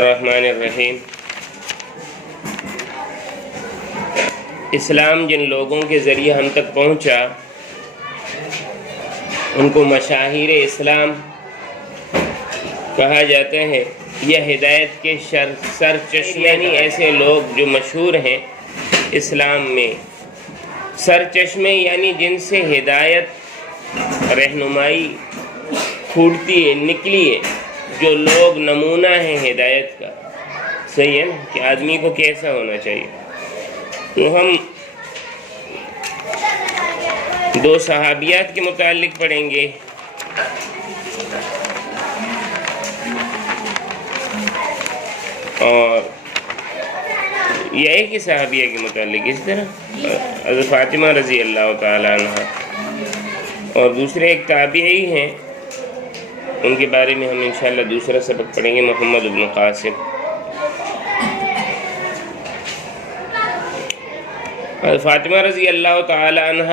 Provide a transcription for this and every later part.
الرحمن الرحیم۔ اسلام جن لوگوں کے ذریعے ہم تک پہنچا ان کو مشاہیر اسلام کہا جاتا ہے۔ یہ ہدایت کے سر چشمے یعنی ایسے لوگ جو مشہور ہیں اسلام میں، سر چشمے یعنی جن سے ہدایت رہنمائی پھوٹتی ہے، نکلی ہے، جو لوگ نمونہ ہیں ہدایت کا۔ صحیح ہے نا کہ آدمی کو کیسا ہونا چاہیے۔ تو ہم دو صحابیات کے متعلق پڑھیں گے۔ اور یہ ایک ہی صحابیہ کے متعلق اس طرح حضرت فاطمہ رضی اللہ تعالیٰ عنہ، اور دوسرے ایک تابعی ہیں، ان کے بارے میں ہم انشاءاللہ دوسرا سبق پڑھیں گے، محمد بن قاسم۔ حضرت فاطمہ رضی اللہ تعالی عنہ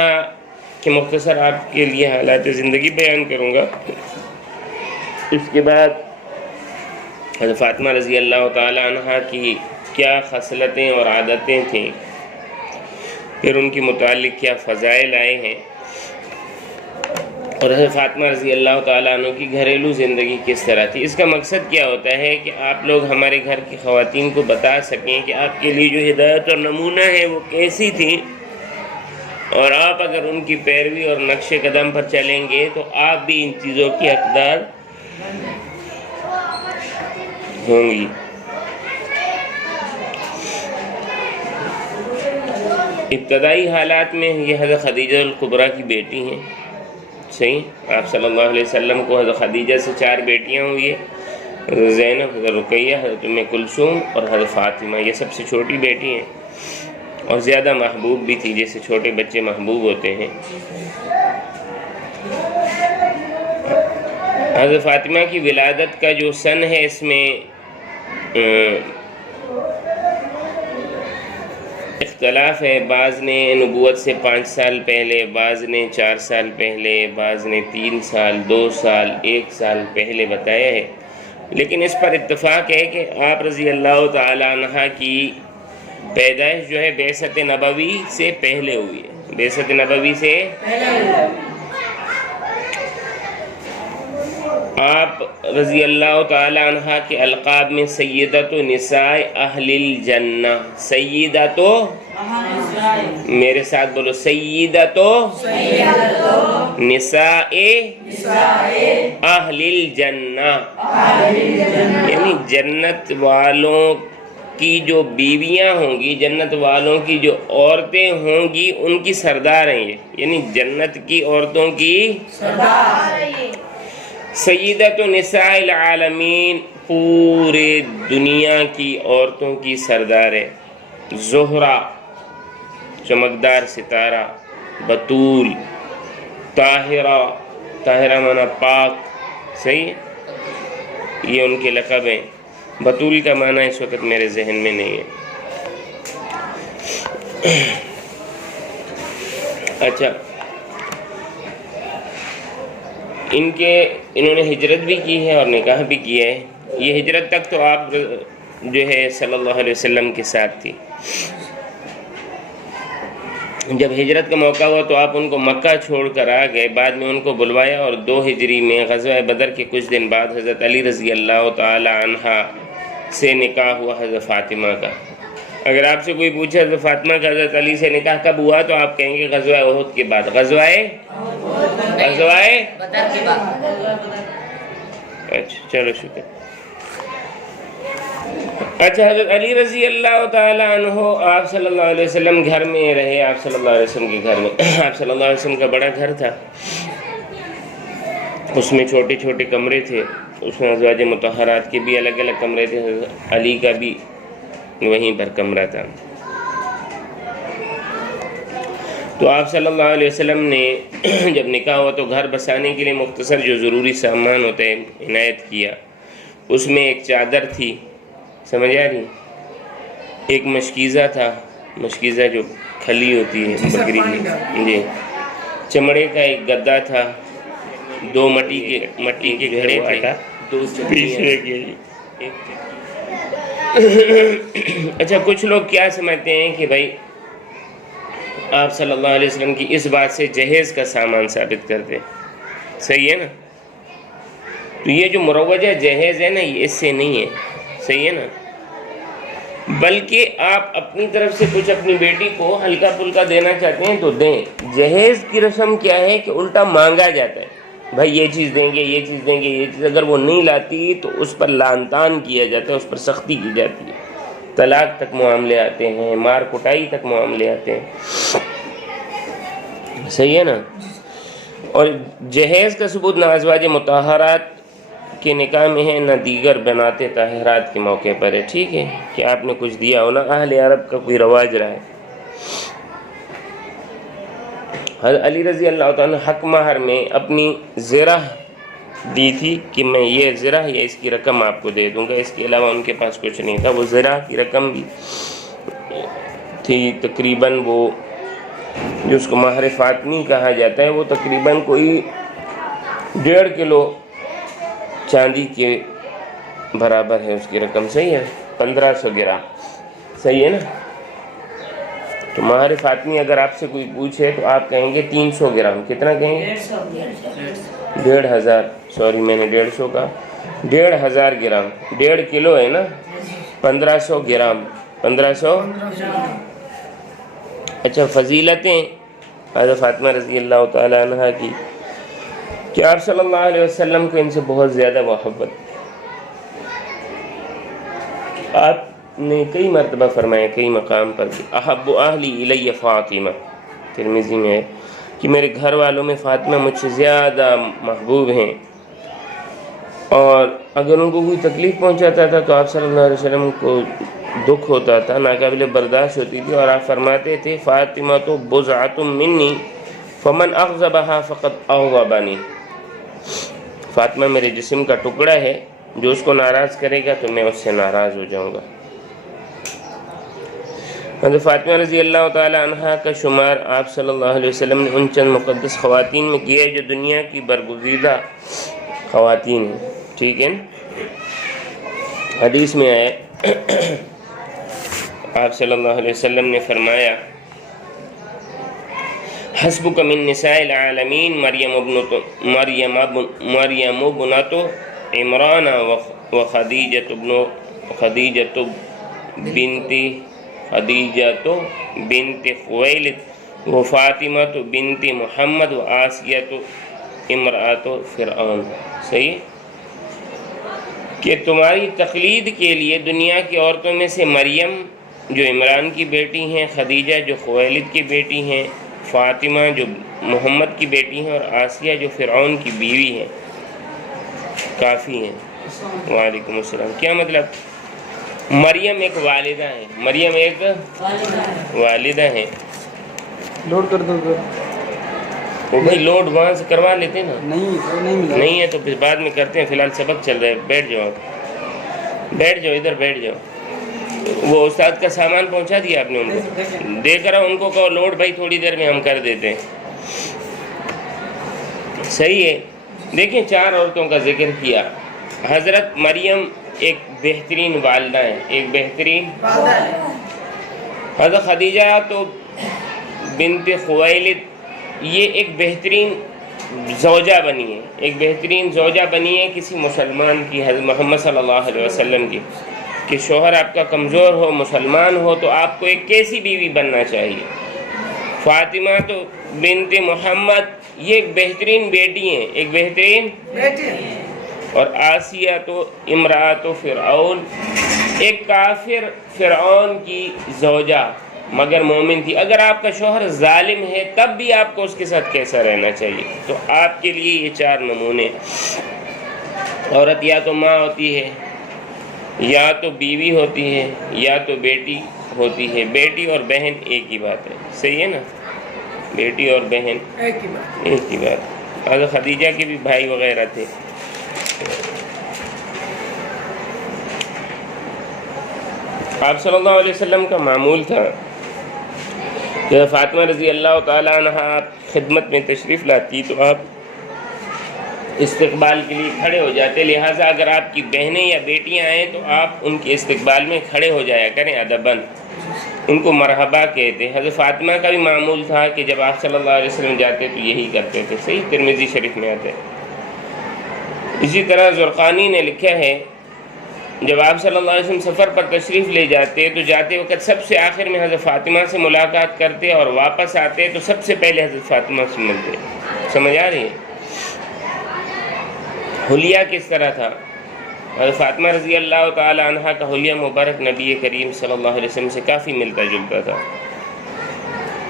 کے مختصر آپ کے لیے حالات زندگی بیان کروں گا۔ اس کے بعد حضرت فاطمہ رضی اللہ تعالی عنہ کی کیا خصلتیں اور عادتیں تھیں، پھر ان کے متعلق کیا فضائل آئے ہیں، اور حضرت فاطمہ رضی اللہ تعالیٰ عنہ کی گھریلو زندگی کس طرح تھی۔ اس کا مقصد کیا ہوتا ہے کہ آپ لوگ ہمارے گھر کی خواتین کو بتا سکیں کہ آپ کے لیے جو ہدایت اور نمونہ ہے وہ کیسی تھی، اور آپ اگر ان کی پیروی اور نقش قدم پر چلیں گے تو آپ بھی ان چیزوں کی حقدار ہوں گی۔ ابتدائی حالات میں یہ حضرت خدیجہ الکبریٰ کی بیٹی ہیں۔ صحیح، آپ صلی اللہ علیہ وسلم کو حضرت خدیجہ سے 4 بیٹیاں ہوئی ہیں، حضرت زینب، حضرت رقیہ، حضرت ام کلثوم اور حضرت فاطمہ۔ یہ سب سے چھوٹی بیٹی ہیں اور زیادہ محبوب بھی تھی، جیسے چھوٹے بچے محبوب ہوتے ہیں۔ حضرت فاطمہ کی ولادت کا جو سن ہے، اس میں اختلاف ہے۔ بعض نے نبوت سے 5 سال پہلے، بعض نے 4 سال پہلے، بعض نے 3 سال، 2 سال، 1 سال پہلے بتایا ہے، لیکن اس پر اتفاق ہے کہ آپ رضی اللہ تعالی عنہ کی پیدائش جو ہے بعثت نبوی سے پہلے ہوئی ہے، بعثت نبوی سے آپ رضی اللہ تعالی عنہ کے القاب میں سیدۃ نساء اہل الجنہ، سیدۃ، میرے ساتھ بولو، سیدۃ نساء اہل الجنہ، یعنی جنت والوں کی جو بیویاں ہوں گی، جنت والوں کی جو عورتیں ہوں گی، ان کی سردار ہیں یہ، یعنی جنت کی عورتوں کی سردار۔ سیدۃ نساء العالمین، پورے دنیا کی عورتوں کی سردار ہے۔ زہرہ، چمکدار ستارہ، بطول، طاہرہ، طاہرہ معنی پاک، صحیح ہے، یہ ان کے لقب ہیں۔ بطول کا معنی اس وقت میرے ذہن میں نہیں ہے۔ اچھا، انہوں نے ہجرت بھی کی ہے اور نکاح بھی کیا ہے۔ یہ ہجرت تک تو آپ جو ہے صلی اللہ علیہ وسلم کے ساتھ تھی۔ جب ہجرت کا موقع ہوا تو آپ ان کو مکہ چھوڑ کر آ گئے، بعد میں ان کو بلوایا، اور 2 ہجری میں غزوہ بدر کے کچھ دن بعد حضرت علی رضی اللہ تعالی عنہ سے نکاح ہوا حضرت فاطمہ کا۔ اگر آپ سے کوئی پوچھے حضرت فاطمہ کا حضرت علی سے نکاح کب ہوا تو آپ کہیں گے غزوہ احد کے بعد، غزوہ بدر کے بعد۔ اچھا، چلو شکر۔ اچھا، حضرت علی رضی اللہ تعالی عنہ آپ صلی اللہ علیہ وسلم گھر میں رہے، آپ صلی اللہ علیہ وسلم کے گھر میں، آپ صلی اللہ علیہ وسلم کا بڑا گھر تھا، اس میں چھوٹے چھوٹے کمرے تھے، اس میں ازواج مطہرات کے بھی الگ الگ کمرے تھے، حضرت علی کا بھی وہیں پر کمرہ تھا۔ تو آپ صلی اللہ علیہ وسلم نے جب نکاح ہوا تو گھر بسانے کے لیے مختصر جو ضروری سامان ہوتا ہے عنایت کیا۔ اس میں ایک چادر تھی، سمجھ آ رہی، ایک مشکیزہ تھا، مشکیزہ جو کھلی ہوتی ہے بکری کی، جی، چمڑے کا ایک گدا تھا، 2 مٹی کے گھڑے تھے، 2 چٹنیاں، اچھا، کچھ لوگ کیا سمجھتے ہیں کہ بھائی آپ صلی اللہ علیہ وسلم کی اس بات سے جہیز کا سامان ثابت کرتے ہیں، صحیح ہے نا؟ تو یہ جو مروجہ جہیز ہے نا، یہ اس سے نہیں ہے، صحیح ہے نا؟ بلکہ آپ اپنی طرف سے کچھ اپنی بیٹی کو ہلکا پھلکا دینا چاہتے ہیں تو دیں۔ جہیز کی رسم کیا ہے کہ الٹا مانگا جاتا ہے، بھائی یہ چیز دیں گے، یہ چیز دیں گے، یہ چیز، اگر وہ نہیں لاتی تو اس پر لعن طعن کیا جاتا ہے، اس پر سختی کی جاتی ہے، طلاق تک معاملے آتے ہیں، مار کٹائی تک معاملے آتے ہیں، صحیح ہے نا؟ اور جہیز کا ثبوت نہ ازواج مطہرات کے نکاح میں ہے، نہ دیگر بنات طاہرات کے موقع پر ہے، ٹھیک ہے، کہ آپ نے کچھ دیا ہو، نہ اہل عرب کا کوئی رواج رہا ہے۔ حضرت علی رضی اللہ تعالیٰ نے حق مہر میں اپنی زرہ دی تھی کہ میں یہ زرہ یا اس کی رقم آپ کو دے دوں گا، اس کے علاوہ ان کے پاس کچھ نہیں تھا۔ وہ زرہ کی رقم بھی تھی تقریباً، وہ جو اس کو مہر فاطمی کہا جاتا ہے، وہ تقریباً کوئی 1.5 کلو چاندی کے برابر ہے اس کی رقم، صحیح ہے، 1500 گرام، صحیح ہے نا؟ تو مہر فاطمی اگر آپ سے کوئی پوچھے تو آپ کہیں گے 300 گرام، کتنا کہیں گے؟ 1,500، سوری میں نے 150 کہا، 1,500 گرام، 1.5 کلو ہے نا، 1500 گرام، 1500۔ اچھا، فضیلتیں حضرت فاطمہ رضی اللہ تعالیٰ عنہ کی کہ آپ صلی اللہ علیہ وسلم کو ان سے بہت زیادہ محبت، آپ نے کئی مرتبہ فرمایا کئی مقام پر کہ احب اہلی الی فاطمہ، ترمذی میں ہے کہ میرے گھر والوں میں فاطمہ مجھ سے زیادہ محبوب ہیں، اور اگر ان کو کوئی تکلیف پہنچاتا تھا تو آپ صلی اللہ علیہ وسلم کو دکھ ہوتا تھا، ناقابل برداشت ہوتی تھی، اور آپ فرماتے تھے فاطمہ تو بضعۃ منی فمن اغضبها فقد اغضبنی، فاطمہ میرے جسم کا ٹکڑا ہے، جو اس کو ناراض کرے گا تو میں اس سے ناراض ہو جاؤں گا۔ حضرت فاطمہ رضی اللہ تعالی عنہ کا شمار آپ صلی اللہ علیہ وسلم نے ان چند مقدس خواتین میں کیا ہے جو دنیا کی برگزیدہ خواتین ہیں، ٹھیک ہے نا؟ حدیث میں آئے آپ صلی اللہ علیہ وسلم نے فرمایا حسبک من نساء العالمین مریم ابنت عمران خدیجۃ بنت خویلد و فاطمۃ بنت محمد و آسیۃ امرأۃ فرعون، صحیح کہ تمہاری تقلید کے لیے دنیا کی عورتوں میں سے مریم جو عمران کی بیٹی ہیں، خدیجہ جو خویلد کی بیٹی ہیں، فاطمہ جو محمد کی بیٹی ہیں، اور آسیہ جو فرعون کی بیوی ہیں، کافی ہیں۔ وعلیکم السلام۔ کیا مطلب؟ مریم ایک والدہ ہے، مریم ایک والدہ ہے۔ لوڈ کر دو وہ بھائی لوڈ وہاں سے کروا لیتے نا، نہیں نہیں ہے تو پھر بعد میں کرتے ہیں، فی الحال سبق چل رہا ہے، بیٹھ جاؤ، بیٹھ جاؤ، ادھر بیٹھ جاؤ۔ وہ استاد کا سامان پہنچا دیا آپ نے ان کو؟ دے کر ان کو کہو لوڈ بھائی تھوڑی دیر میں ہم کر دیتے ہیں، صحیح ہے۔ دیکھیں 4 عورتوں کا ذکر کیا، حضرت مریم ایک بہترین والدہ ہیں، ایک بہترین، حضرت خدیجہ تو بنت خویلد یہ ایک بہترین زوجہ بنی ہے، ایک بہترین زوجہ بنی ہے کسی مسلمان کی، حضرت محمد صلی اللہ علیہ وسلم کی، کہ شوہر آپ کا کمزور ہو، مسلمان ہو، تو آپ کو ایک کیسی بیوی بننا چاہیے۔ فاطمہ تو بنت محمد یہ ایک بہترین بیٹی ہیں، ایک بہترین بیٹی، اور آسیہ تو امرأۃ فرعون ایک کافر فرعون کی زوجہ مگر مومن تھی۔ اگر آپ کا شوہر ظالم ہے تب بھی آپ کو اس کے ساتھ کیسا رہنا چاہیے؟ تو آپ کے لیے یہ 4 نمونے۔ عورت یا تو ماں ہوتی ہے، یا تو بیوی ہوتی ہے، یا تو بیٹی ہوتی ہے۔ بیٹی اور بہن ایک ہی بات ہے، صحیح ہے نا؟ بیٹی اور بہن ایک ہی بات۔ حضرت خدیجہ کے بھی بھائی وغیرہ تھے۔ آپ صلی اللہ علیہ وسلم کا معمول تھا کہ فاطمہ رضی اللہ تعالیٰ عنہ آپ خدمت میں تشریف لاتی تو آپ استقبال کے لیے کھڑے ہو جاتے، لہٰذا اگر آپ کی بہنیں یا بیٹیاں آئیں تو آپ ان کے استقبال میں کھڑے ہو جایا کریں ادباً، ان کو مرحبا کہتے۔ حضرت فاطمہ کا بھی معمول تھا کہ جب آپ صلی اللہ علیہ وسلم جاتے تو یہی کرتے تھے، صحیح ترمذی شریف میں آتے۔ اسی طرح زرقانی نے لکھا ہے جب آپ صلی اللہ علیہ وسلم سفر پر تشریف لے جاتے تو جاتے وقت سب سے آخر میں حضرت فاطمہ سے ملاقات کرتے، اور واپس آتے تو سب سے پہلے حضرت فاطمہ سے ملتے۔ سمجھ آ رہی ہے؟ حلیہ کس طرح تھا؟ حضرت فاطمہ رضی اللہ تعالی عنہ کا حلیہ مبارک نبی کریم صلی اللہ علیہ وسلم سے کافی ملتا جلتا تھا۔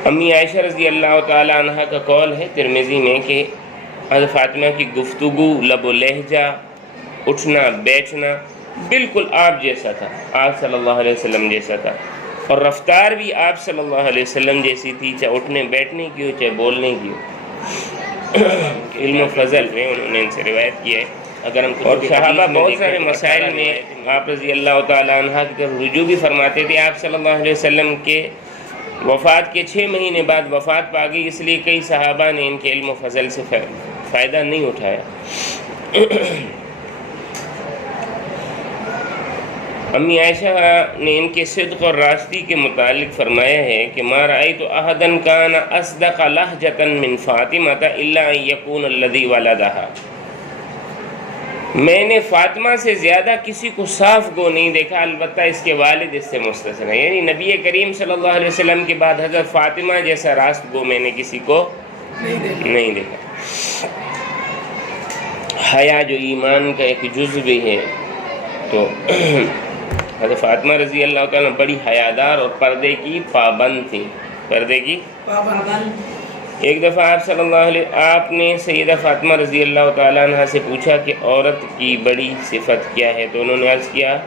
امی عائشہ رضی اللہ تعالی عنہ کا قول ہے ترمذی میں کہ حضرت فاطمہ کی گفتگو، لب و لہجہ، اٹھنا بیٹھنا بالکل آپ جیسا تھا، آپ صلی اللہ علیہ وسلم جیسا تھا، اور رفتار بھی آپ صلی اللہ علیہ وسلم جیسی تھی، چاہے اٹھنے بیٹھنے کی ہو چاہے بولنے کی ہو۔ علم و فضل میں انہوں نے ان سے روایت کی ہے۔ اگر ہم اور صحابہ بہت سارے مسائل میں آپ رضی اللہ تعالیٰ عنہ کی طرف رجوع بھی فرماتے تھے۔ آپ صلی اللہ علیہ وسلم کے وفات کے 6 مہینے بعد وفات پا گئی، اس لیے کئی صحابہ نے ان کے علم و فضل سے فائدہ نہیں اٹھایا۔ امی عائشہ نے ان کے صدق اور راستی کے متعلق فرمایا ہے کہ ما رأیت احدا کان اصدق لہجۃ من فاطمہ الا ان یکون الذی ولدہا، میں نے فاطمہ سے زیادہ کسی کو صاف گو نہیں دیکھا، البتہ اس کے والد اس سے مستثنی ہے، یعنی نبی کریم صلی اللہ علیہ وسلم کے بعد حضرت فاطمہ جیسا راست گو میں نے کسی کو نہیں دیکھا۔ حیا جو ایمان کا ایک جزو بھی ہے، تو حضرت فاطمہ رضی اللہ تعالیٰ بڑی حیادار اور پردے کی پابند تھی، پردے کی پابند۔ ایک دفعہ آپ صلی اللہ علیہ آپ نے سیدہ فاطمہ رضی اللہ تعالیٰ عنہ سے پوچھا کہ عورت کی بڑی صفت کیا ہے، تو انہوں نے عرض کیا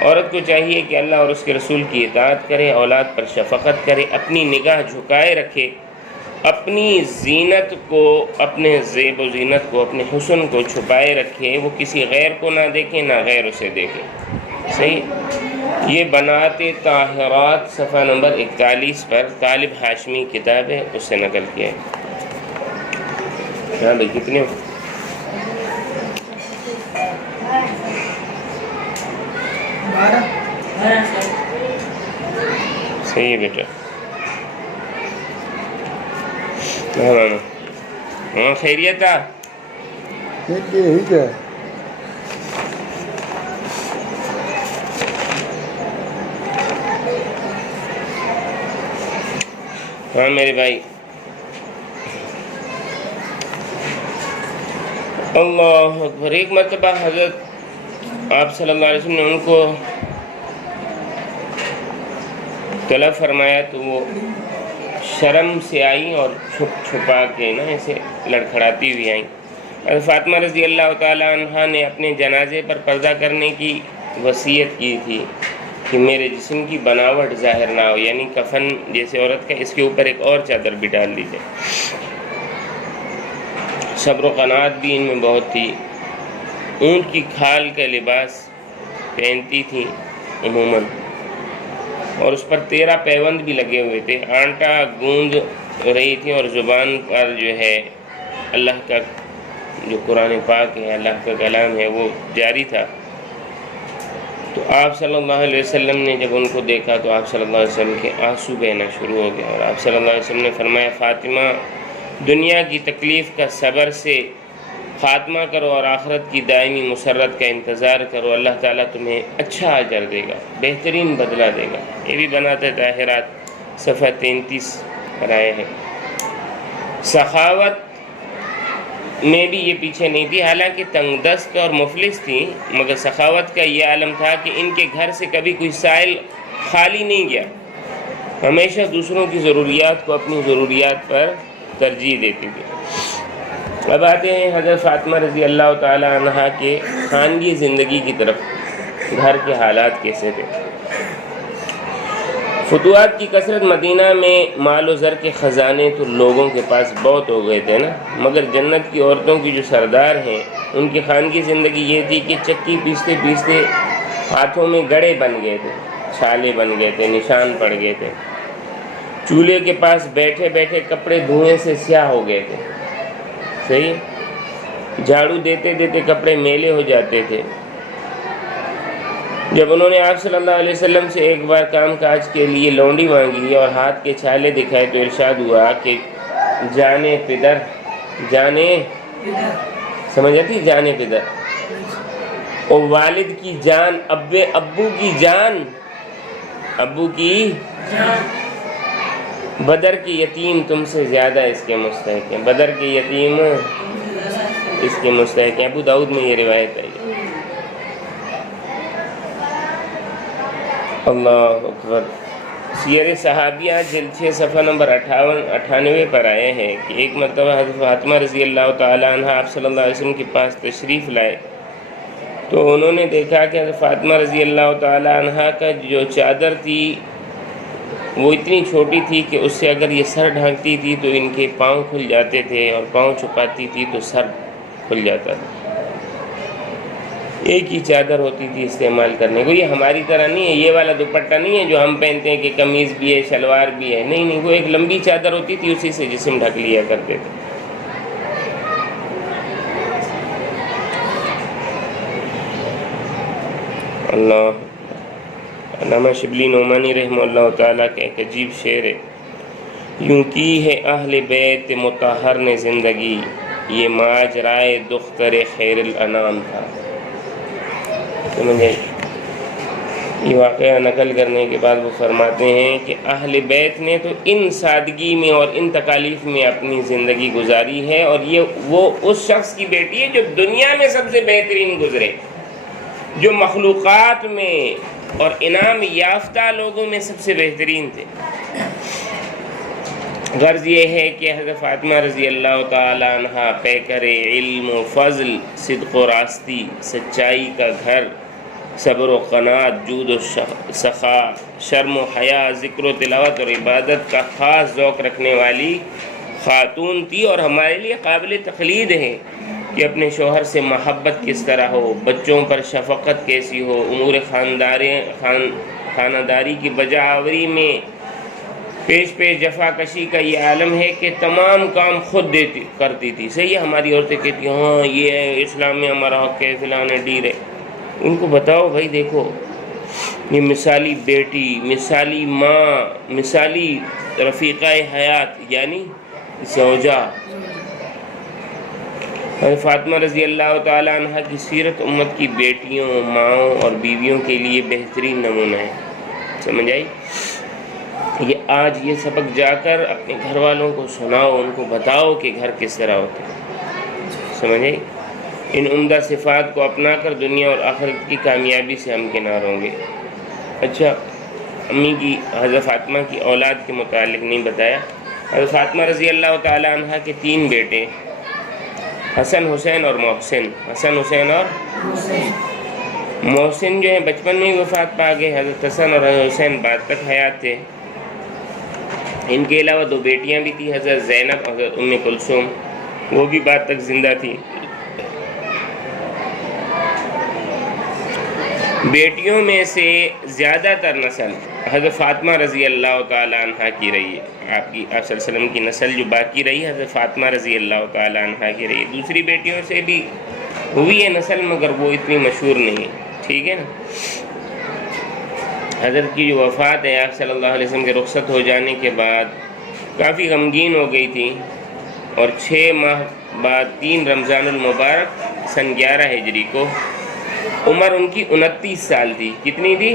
عورت کو چاہیے کہ اللہ اور اس کے رسول کی اطاعت کرے، اولاد پر شفقت کرے، اپنی نگاہ جھکائے رکھے، اپنی زینت کو، اپنے زیب و زینت کو، اپنے حسن کو چھپائے رکھے، وہ کسی غیر کو نہ دیکھے نہ غیر اسے دیکھے۔ صحیح؟ یہ بنات طاہرات صفحہ نمبر 41 پر طالب ہاشمی کتاب ہے، اس سے نقل کیا ہے۔ ہاں بھائی کتنے ہو؟ صحیح ہے بیٹا۔ ہاں خیریت تھا؟ یہی کیا ہے؟ ہاں میرے بھائی، اللہ اکبر۔ ایک مرتبہ حضرت آپ صلی اللہ علیہ وسلم نے ان کو طلب فرمایا تو وہ شرم سے آئیں اور چھپ چھپا کے نا ایسے لڑکھڑاتی ہوئی آئیں۔ حضرت فاطمہ رضی اللہ تعالیٰ عنہ نے اپنے جنازے پر پردہ کرنے کی وصیت کی تھی کہ میرے جسم کی بناوٹ ظاہر نہ ہو، یعنی کفن جیسے عورت کا، اس کے اوپر ایک اور چادر بھی ڈال دی جائے۔ صبر و قناعت بھی ان میں بہت تھی۔ اونٹ کی کھال کا لباس پہنتی تھیں عموماً، اور اس پر 13 پیوند بھی لگے ہوئے تھے۔ آنٹا گوند رہی تھی اور زبان پر جو ہے اللہ کا جو قرآن پاک ہے، اللہ کا کلام ہے، وہ جاری تھا۔ تو آپ صلی اللہ علیہ وسلم نے جب ان کو دیکھا تو آپ صلی اللہ علیہ وسلم کے آنسو بہنا شروع ہو گیا، اور آپ صلی اللہ علیہ وسلم نے فرمایا فاطمہ دنیا کی تکلیف کا صبر سے خاتمہ کرو اور آخرت کی دائمی مسرت کا انتظار کرو، اللہ تعالیٰ تمہیں اچھا اجر دے گا، بہترین بدلہ دے گا۔ یہ بھی بنات طاہرات صفحہ 33 پر آئے ہیں۔ سخاوت میں بھی یہ پیچھے نہیں تھی، حالانکہ تنگ دست اور مفلس تھی، مگر سخاوت کا یہ عالم تھا کہ ان کے گھر سے کبھی کوئی سائل خالی نہیں گیا، ہمیشہ دوسروں کی ضروریات کو اپنی ضروریات پر ترجیح دیتی تھی۔ اب آتے ہیں حضرت فاطمہ رضی اللہ تعالی عنہ کے خانگی زندگی کی طرف، گھر کے حالات کیسے تھے۔ فتوحات کی کثرت مدینہ میں مال و زر کے خزانے تو لوگوں کے پاس بہت ہو گئے تھے نا، مگر جنت کی عورتوں کی جو سردار ہیں ان کی خانگی زندگی یہ تھی کہ چکی پیستے پیستے ہاتھوں میں گڑے بن گئے تھے، چھالے بن گئے تھے، نشان پڑ گئے تھے، چولہے کے پاس بیٹھے بیٹھے کپڑے دھوئیں سے سیاہ ہو گئے تھے۔ صحیح؟ جھاڑو دیتے دیتے کپڑے میلے ہو جاتے تھے۔ جب انہوں نے آپ صلی اللہ علیہ وسلم سے ایک بار کام کاج کے لیے لونڈی مانگی اور ہاتھ کے چھالے دکھائے تو ارشاد ہوا کہ جانے پدر، جانے سمجھ آتی جانے پدر، اور والد کی جان، ابو کی جان، ابو کی بدر کے یتیم تم سے زیادہ اس کے مستحق ہیں، بدر کے یتیم اس کے مستحق ہیں۔ ابو داؤد میں یہ روایت ہے۔ اللہ اکبر۔ سیر صحابیہ جلد 6 صفحہ نمبر 58-98 پر آئے ہیں کہ ایک مرتبہ حضرت فاطمہ رضی اللہ تعالی عنہ آپ صلی اللہ علیہ وسلم کے پاس تشریف لائے تو انہوں نے دیکھا کہ حضرت فاطمہ رضی اللہ تعالی عنہ کا جو چادر تھی وہ اتنی چھوٹی تھی کہ اس سے اگر یہ سر ڈھانکتی تھی تو ان کے پاؤں کھل جاتے تھے، اور پاؤں چھپاتی تھی تو سر کھل جاتا تھا۔ ایک ہی چادر ہوتی تھی استعمال کرنے کو۔ یہ ہماری طرح نہیں ہے، یہ والا دوپٹہ نہیں ہے جو ہم پہنتے ہیں کہ قمیض بھی ہے شلوار بھی ہے، نہیں، وہ ایک لمبی چادر ہوتی تھی، اسی سے جسم ڈھک لیا کرتے تھے۔ اللہ۔ علامہ شبلی نعمانی رحمہ اللہ تعالیٰ کا ایک عجیب شعر ہے، یوں کی ہے اہل بیت مطہر نے زندگی، یہ ماجرائے دختر خیر الانام تھا۔ سمجھے؟ یہ واقعہ نقل کرنے کے بعد وہ فرماتے ہیں کہ اہل بیت نے تو ان سادگی میں اور ان تکالیف میں اپنی زندگی گزاری ہے، اور وہ اس شخص کی بیٹی ہے جو دنیا میں سب سے بہترین گزرے، جو مخلوقات میں اور انعام یافتہ لوگوں میں سب سے بہترین تھے۔ غرض یہ ہے کہ حضرت فاطمہ رضی اللہ تعالی عنہ پیکر علم و فضل، صدق و راستی، سچائی کا گھر، صبر و قناعت، جود و سخا، شرم و حیا، ذکر و تلاوت اور عبادت کا خاص ذوق رکھنے والی خاتون تھی، اور ہمارے لیے قابل تقلید ہے کہ اپنے شوہر سے محبت کس طرح ہو، بچوں پر شفقت کیسی ہو، امور خانہ داری کی بجاوری میں پیش جفا کشی کا یہ عالم ہے کہ تمام کام خود کرتی تھی۔ صحیح ہے، ہماری عورتیں کہتی ہیں ہاں یہ ہے اسلام میں ہمارا حق ہے، فلاں ڈیر ہے۔ ان کو بتاؤ بھائی دیکھو، یہ مثالی بیٹی، مثالی ماں، مثالی رفیقہ حیات یعنی زوجہ فاطمہ رضی اللہ تعالی عنہ کی سیرت امت کی بیٹیوں، ماؤں اور بیویوں کے لیے بہترین نمونہ ہے۔ سمجھ آئی؟ یہ آج یہ سبق جا کر اپنے گھر والوں کو سناؤ، ان کو بتاؤ کہ گھر کس طرح ہوتا ہے۔ سمجھ آئی؟ ان عمدہ صفات کو اپنا کر دنیا اور آخرت کی کامیابی سے ہمکنار ہوں گے۔ اچھا، امی کی حضرت فاطمہ کی اولاد کے متعلق نہیں بتایا۔ حضرت فاطمہ رضی اللہ تعالی عنہ کے 3 بیٹے، حسن، حسین اور محسن۔ حسن، حسین اور محسن جو ہیں بچپن میں ہی وفات پا گئے۔ حضرت حسن اور حضرت حسین بعد تک حیات تھے۔ ان کے علاوہ 2 بیٹیاں بھی تھیں، حضرت زینب اور حضرت ام کلثوم، وہ بھی بعد تک زندہ تھیں۔ بیٹیوں میں سے زیادہ تر نسل حضرت فاطمہ رضی اللہ تعالی عنہ کی رہی ہے۔ آپ صلی اللہ علیہ وسلم کی نسل جو باقی رہی حضرت فاطمہ رضی اللہ تعالی عنہ کی رہی ہے۔ دوسری بیٹیوں سے بھی ہوئی ہے نسل، مگر وہ اتنی مشہور نہیں ہے، ٹھیک ہے نا۔ حضرت کی جو وفات ہے آپ صلی اللہ علیہ وسلم کے رخصت ہو جانے کے بعد کافی غمگین ہو گئی تھی، اور 6 ماہ بعد 3 رمضان المبارک سن 11 ہجری کو عمر ان کی 29 سال تھی۔ کتنی تھی؟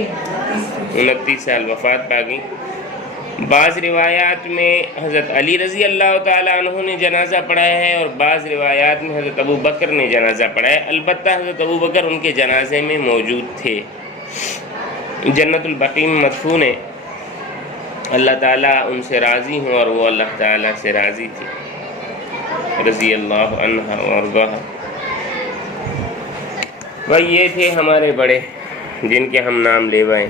29 سال، وفات پا گئی۔ بعض روایات میں حضرت علی رضی اللہ تعالی عنہ نے جنازہ پڑھایا ہے، اور بعض روایات میں حضرت ابو بکر نے جنازہ پڑھایا ہے۔ البتہ حضرت ابو بکر ان کے جنازے میں موجود تھے۔ جنت البقیع میں مدفون ہے۔ اللہ تعالیٰ ان سے راضی ہوں، اور وہ اللہ تعالیٰ سے راضی تھی رضی اللہ عنہ وارضاہا۔ بھائی یہ تھے ہمارے بڑے جن کے ہم نام لے آئے۔